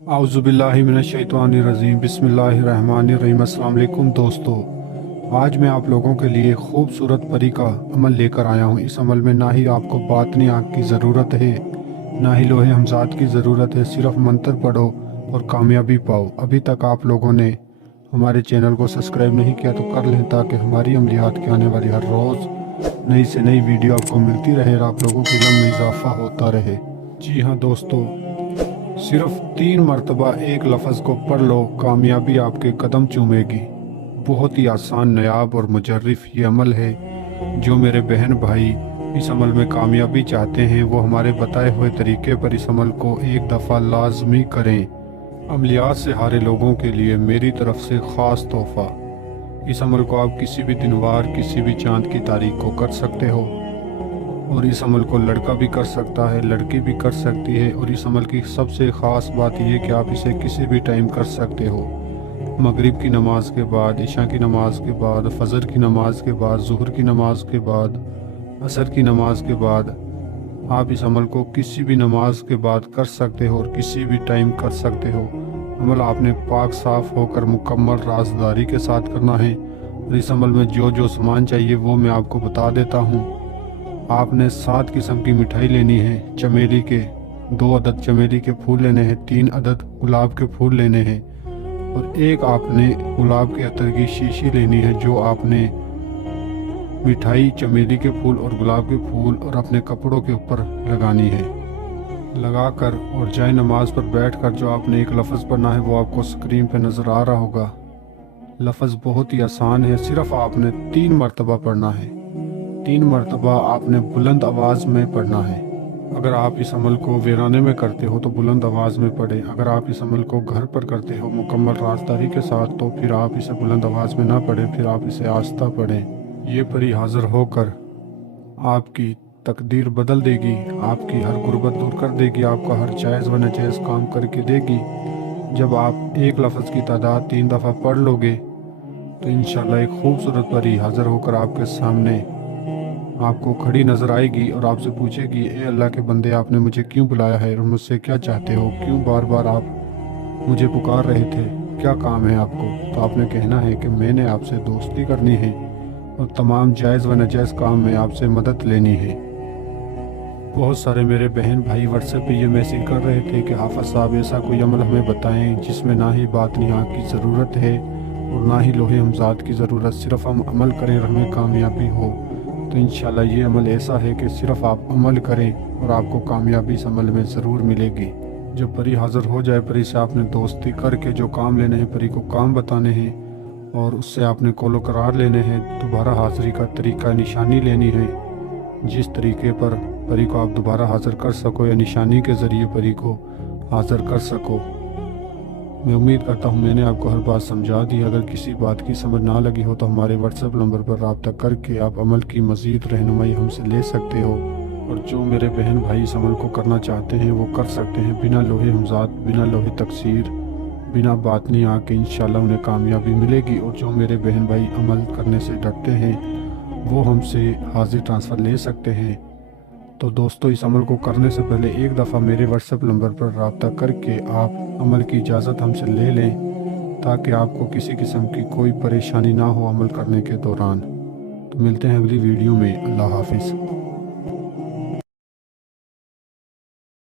आउज़ुबिल्लाहि मिनश्शैतानिर्रजीम बिस्मिल्लाहिर्रहमानिर्रहीम। अस्सलाम वालेकुम दोस्तों, आज मैं आप लोगों के लिए खूबसूरत परी का अमल लेकर आया हूँ। इस अमल में ना ही आपको बातनी आँख की ज़रूरत है, ना ही लोहे हमजाद की ज़रूरत है। सिर्फ मंत्र पढ़ो और कामयाबी पाओ। अभी तक आप लोगों ने हमारे चैनल को सब्सक्राइब नहीं किया तो कर लें, ताकि हमारी अमलियात के आने वाली हर रोज़ नई से नई वीडियो आपको मिलती रहे और आप लोगों के इल्म में इजाफा होता रहे। जी हाँ दोस्तों, सिर्फ 3 मरतबा एक लफ्ज़ को पढ़ लो, कामयाबी आपके कदम चूमेगी। बहुत ही आसान, नायाब और मुजर्रिफ ये अमल है। जो मेरे बहन भाई इस अमल में कामयाबी चाहते हैं, वो हमारे बताए हुए तरीके पर इस अमल को एक दफ़ा लाजमी करें। अमलियात से हारे लोगों के लिए मेरी तरफ से ख़ास तोहफ़ा। इस अमल को आप किसी भी दिन वार, किसी भी चाँद की तारीख को कर सकते हो, और इस अमल को लड़का भी कर सकता है, लड़की भी कर सकती है। और इस अमल की सबसे ख़ास बात यह कि आप इसे किसी भी टाइम कर सकते हो। मगरिब की नमाज के बाद, इशा की नमाज के बाद, फजर की नमाज के बाद, ज़ुहर की नमाज के बाद, असर की नमाज के बाद आप इस अमल को किसी भी नमाज के बाद कर सकते हो और किसी भी टाइम कर सकते हो। अमल आपने पाक साफ़ होकर मुकम्मल राज़दारी के साथ करना है। और इस अमल में जो जो सामान चाहिए वो मैं आपको बता देता हूँ। आपने 7 किस्म की मिठाई लेनी है। चमेली के 2 अदद चमेली के फूल लेने हैं, 3 अदद गुलाब के फूल लेने हैं, और एक आपने गुलाब के अतर की शीशी लेनी है, जो आपने मिठाई, चमेली के फूल और गुलाब के फूल और अपने कपड़ों के ऊपर लगानी है। लगाकर और जाए नमाज पर बैठकर जो आपने एक लफ्ज़ पढ़ना है वो आपको स्क्रीन पर नज़र आ रहा होगा। लफ्ज़ बहुत ही आसान है, सिर्फ आपने 3 मरतबा पढ़ना है। 3 मरतबा आपने बुलंद आवाज़ में पढ़ना है। अगर आप इस अमल को वीराने में करते हो तो बुलंद आवाज़ में पढ़ें। अगर आप इस अमल को घर पर करते हो मुकम्मल राज़दारी के साथ, तो फिर आप इसे बुलंद आवाज़ में ना पढ़ें, फिर आप इसे आहिस्ता पढ़ें। ये परी हाज़िर होकर आपकी तकदीर बदल देगी, आपकी हर गुर्बत दूर कर देगी, आपका हर जायज़ व नाजायज़ काम करके देगी। जब आप एक लफ्ज़ की तादाद 3 दफ़ा पढ़ लोगे तो इंशाअल्लाह एक खूबसूरत परी हाज़िर होकर आपके सामने आपको खड़ी नज़र आएगी और आपसे पूछेगी, ए अल्लाह के बंदे, आपने मुझे क्यों बुलाया है और मुझसे क्या चाहते हो? क्यों बार बार आप मुझे पुकार रहे थे? क्या काम है आपको? तो आपने कहना है कि मैंने आपसे दोस्ती करनी है और तमाम जायज़ व नाजायज़ काम में आपसे मदद लेनी है। बहुत सारे मेरे बहन भाई व्हाट्सएप पे ये मैसेज कर रहे थे कि हाफ़िज़ साहब, ऐसा कोई अमल हमें बताएं जिसमें ना ही बातनी आँख की ज़रूरत है और ना ही लोहे हमजाद की ज़रूरत, सिर्फ हम अमल करें और हमें कामयाबी हो। तो इंशाल्लाह ये अमल ऐसा है कि सिर्फ आप अमल करें और आपको कामयाबी इस अमल में ज़रूर मिलेगी। जब परी हाज़िर हो जाए, परी से आपने दोस्ती करके जो काम लेने हैं, परी को काम बताने हैं और उससे आपने कौलो करार लेने हैं। दोबारा हाज़िरी का तरीका, निशानी लेनी है, जिस तरीके पर परी को आप दोबारा हाज़िर कर सको या निशानी के ज़रिए परी को हाज़िर कर सको। मैं उम्मीद करता हूँ मैंने आपको हर बात समझा दी। अगर किसी बात की समझ ना लगी हो तो हमारे व्हाट्सएप नंबर पर रब्ता करके आप अमल की मज़ीद रहनुमाई हमसे ले सकते हो। और जो मेरे बहन भाई इस अमल को करना चाहते हैं वो कर सकते हैं, बिना लोहे हमजाद, बिना लोहे तकसीर, बिना बातनी आके इंशाल्लाह उन्हें कामयाबी मिलेगी। और जो मेरे बहन भाई अमल करने से डरते हैं वो हमसे हाजिर ट्रांसफ़र ले सकते हैं। तो दोस्तों, इस अमल को करने से पहले एक दफ़ा मेरे व्हाट्सएप नंबर पर रब्ता करके आप अमल की इजाज़त हमसे ले लें, ताकि आपको किसी किस्म की कोई परेशानी ना हो अमल करने के दौरान। तो मिलते हैं अगली वीडियो में। अल्लाह हाफिज़।